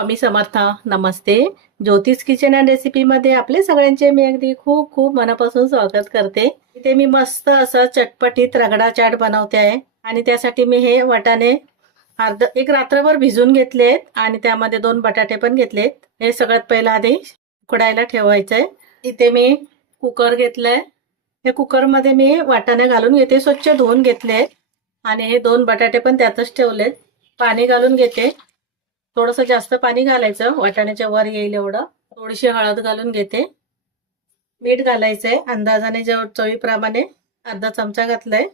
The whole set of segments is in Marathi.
स्वामी समर्थ. नमस्ते. ज्योतिष किचन अँड रेसिपी मध्ये आपले सगळ्यांचे मी अगदी खूप खूप मनापासून स्वागत करते. इथे मी मस्त असं चटपटीत रगडा चाट बनवते आहे आणि त्यासाठी मी हे वाटाणे एक रात्रभर भिजून घेतलेत आणि त्यामध्ये 2 बटाटे पण घेतलेत. हे सगळ्यात पहिला आधी उकडायला ठेवायचंय. इथे मी कुकर घेतलाय. हे कुकर मध्ये मी वाटाणे घालून घेते. स्वच्छ धुवून घेतले आणि हे 2 बटाटे पण त्यातच ठेवलेत. पाणी घालून घेते. थोडंसं जास्त पाणी घालायचं, वाटाण्याच्या वर येईल एवढं. थोडीशी हळद घालून घेते. मीठ घालायचंय अंदाजाने, चवीप्रमाणे अर्धा चमचा घातलाय.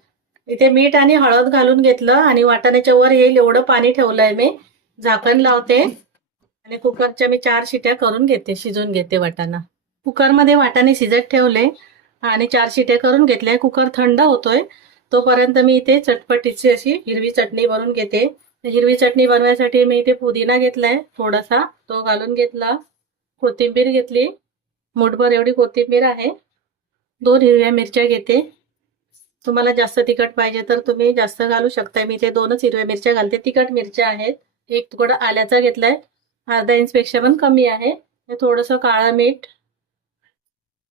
इथे मीठ आणि हळद घालून घेतलं आणि वाटाण्याच्या वर येईल एवढं पाणी ठेवलंय मी. झाकण लावते आणि कुकरच्या मी 4 शिट्या करून घेते, शिजवून घेते वाटाणा. कुकरमध्ये वाटाणे शिजत ठेवले आणि 4 शिट्या करून घेतल्या. कुकर थंड होतोय तोपर्यंत मी इथे चटपटीची अशी हिरवी चटणी बनवून घेते. हिरवी चटणी बनवायसाठी मी इथे पुदिना घेतलाय थोडासा, तो घालून घेतला. कोथिंबीर घेतली, मुठभर एवढी कोथिंबीर आहे. 2 हिरव्या मिरच्या घेते. तुम्हाला जास्त तिखट पाहिजे तर तुम्ही जास्त घालू शकता. मी इथे 2च हिरव्या मिरच्या घालते. तिखट मिरच्या आहेत. एक तुकडा आल्याचा घेतलाय, अर्धा इंच पेक्षा पण कमी आहे. हे थोडंसं काळं मीठ,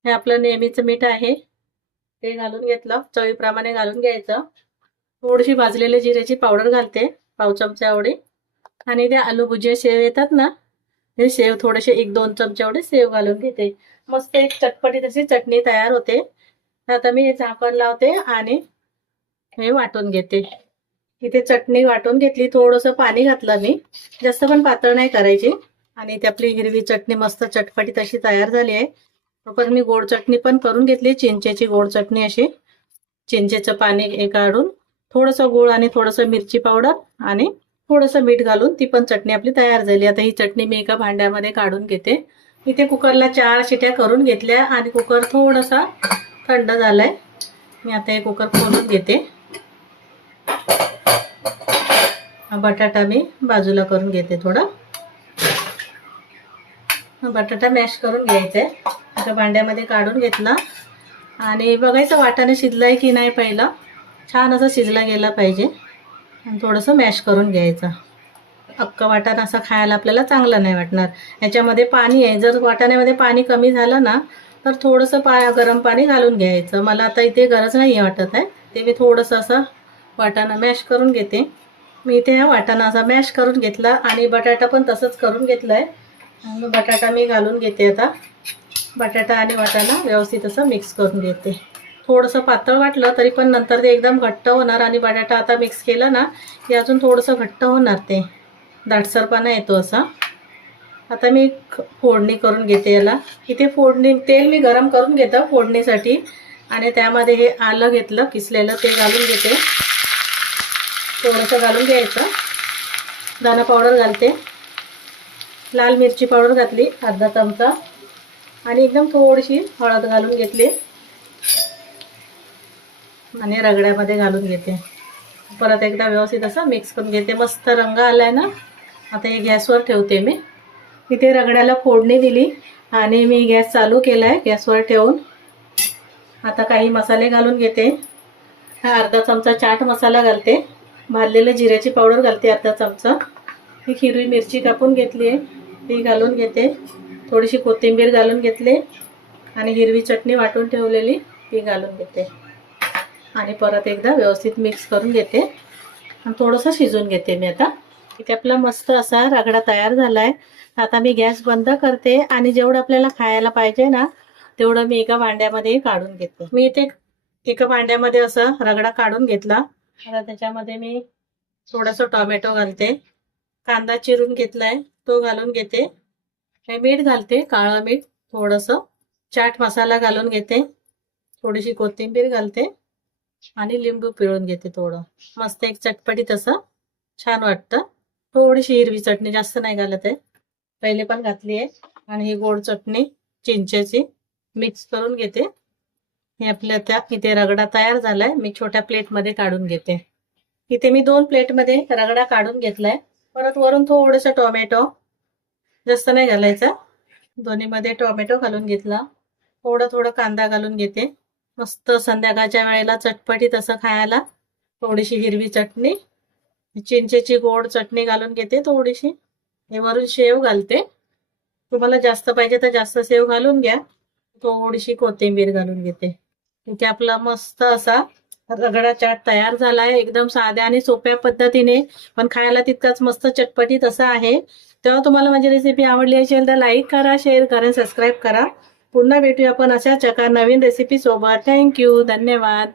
हे आपलं नेहमीचं मीठ आहे ते घालून घेतलं. चवीप्रमाणे घालून घ्यायचं. थोडीशी भाजलेली जिऱ्याची पावडर घालते, पाव चमचा एवढी. आणि ते आलू भुजिया शेव येतात ना, हे शेव थोडेसे 1-2 चमचे एवढे शेव घालून घेते. मस्त एक चटपटीत अशी चटणी तयार होते. आता मी हे झाकण लावते आणि हे वाटून घेते. इथे चटणी वाटून घेतली. थोडंसं पाणी घातलं मी, जास्त पण पातळ नाही करायची. आणि इथे आपली हिरवी चटणी मस्त चटपटीत अशी तयार झाली आहे. पण मी गोड चटणी पण करून घेतली, चिंचेची गोड चटणी अशी. चिंचेचं पाणी काढून थोडंसं गूळ आणि थोडंसं मिरची पावडर आणि थोडंसं मीठ घालून ती पण चटणी आपली तयार झाली. आता ही चटणी मी एका भांड्यामध्ये काढून घेते. इथे कुकरला 4 शिट्या करून घेतल्या आणि कुकर थोडासा थंड झालाय. मी आता हे कुकर खोलून घेते. हा बटाटा मी बाजूला करून घेते. थोडा बटाटा मॅश करून घ्यायचा आहे. एका भांड्यामध्ये काढून घेतला आणि बघायचं वाटाणे शिजलाय की नाही. पहिला छान असं शिजला गेला पाहिजे आणि थोडंसं मॅश करून घ्यायचं. अख्खा वाटाणा असा खायला आपल्याला चांगला नाही वाटणार. याच्यामध्ये पाणी आहे. जर वाटाण्यामध्ये पाणी कमी झालं ना तर थोडंसं गरम पाणी घालून घ्यायचं. मला आता इथे गरज नाही वाटत आहे, ते मी थोडंसं असं वाटाणा मॅश करून घेते. मी इथे हा वाटाणा असा मॅश करून घेतला आणि बटाटा पण तसंच करून घेतला आहे. बटाटा मी घालून घेते. आता बटाटा आणि वाटाणा व्यवस्थित असं मिक्स करून घेते. थोडंसं पातळ वाटलं तरी पण नंतर ते एकदम घट्ट होणार आणि बटाटा आता मिक्स केला ना की अजून थोडंसं घट्ट होणार, ते दाटसरपणा येतो असा. आता मी फोडणी करून घेते याला. इथे तेल मी गरम करून घेतो फोडणीसाठी आणि त्यामध्ये हे आलं घेतलं किसलेलं, ते घालून घेते. थोडंसं घालून घ्यायचं. धना पावडर घालते, लाल मिरची पावडर घातली अर्धा चमचा आणि एकदम थोडीशी हळद घालून घेतली आणि रगड्यामध्ये घालून घेते. परत एकदा व्यवस्थित असं मिक्स करून घेते. मस्त रंग आलाय ना. आता हे गॅसवर ठेवते मी. इथे रगड्याला फोडणी दिली आणि मी गॅस चालू केलाय गॅसवर ठेवून. आता काही मसाले घालून घेते. हा अर्धा चमचा चाट मसाला घालते. भाजलेलं जिऱ्याची पावडर घालते अर्धा चमचा. ही हिरवी मिरची कापून घेतली आहे ती घालून घेते. थोडीशी कोथिंबीर घालून घेतली आणि हिरवी चटणी वाटून ठेवलेली ती घालून घेते आणि परत एकदा व्यवस्थित मिक्स करून घेते आणि थोडंसं शिजवून घेते मी. आता इथे आपला मस्त असा रगडा तयार झालाय. आता मी गॅस बंद करते आणि जेवढं आपल्याला खायला पाहिजे ना तेवढं मी एका भांड्यामध्ये काढून घेते. मी इथे एका भांड्यामध्ये असं रगडा काढून घेतला. आता त्याच्यामध्ये मी थोडंसं टोमॅटो घालते, कांदा चिरून घेतलाय तो घालून घेते. हे मीठ घालते, काळं मीठ थोडंसं, चाट मसाला घालून घेते, थोडीशी कोथिंबीर घालते आणि लिंबू पिळून घेते थोडं. मस्त एक चटपटीत असं छान वाटतं. थोडीशी हिरवी चटणी, जास्त नाही घालत आहे, पहिले पण घातली आहे. आणि ही गोड चटणी चिंचेची मिक्स करून घेते. हे आपल्या त्या इथे रगडा तयार झालाय. मी छोट्या प्लेटमध्ये काढून घेते. इथे मी 2 प्लेटमध्ये रगडा काढून घेतलाय. परत वरून थोडंसं टोमॅटो, जास्त नाही घालायचा, दोन्हीमध्ये टोमॅटो घालून घेतला. थोडं कांदा घालून घेते. मस्त संध्याकाळच्या वेळेला चटपटीत असं खायला. थोडीशी हिरवी चटणी, चिंचेची गोड चटणी घालून घेते थोडीशी हे वरून शेव घालते. तुम्हाला जास्त पाहिजे तर जास्त शेव घालून घ्या. थोडीशी कोथिंबीर घालून घेते. इथे आपला मस्त असा रगडा चाट तयार झालाय. एकदम साध्या आणि सोप्या पद्धतीने, पण खायला तितकाच मस्त चटपटीत असा आहे. तेव्हा तुम्हाला माझी रेसिपी आवडली असेल तर लाईक करा, शेअर करा, सबस्क्राईब करा. पुन्हा भेटूया आपण अशाच एका नवीन रेसिपी सोबत. थँक्यू, धन्यवाद.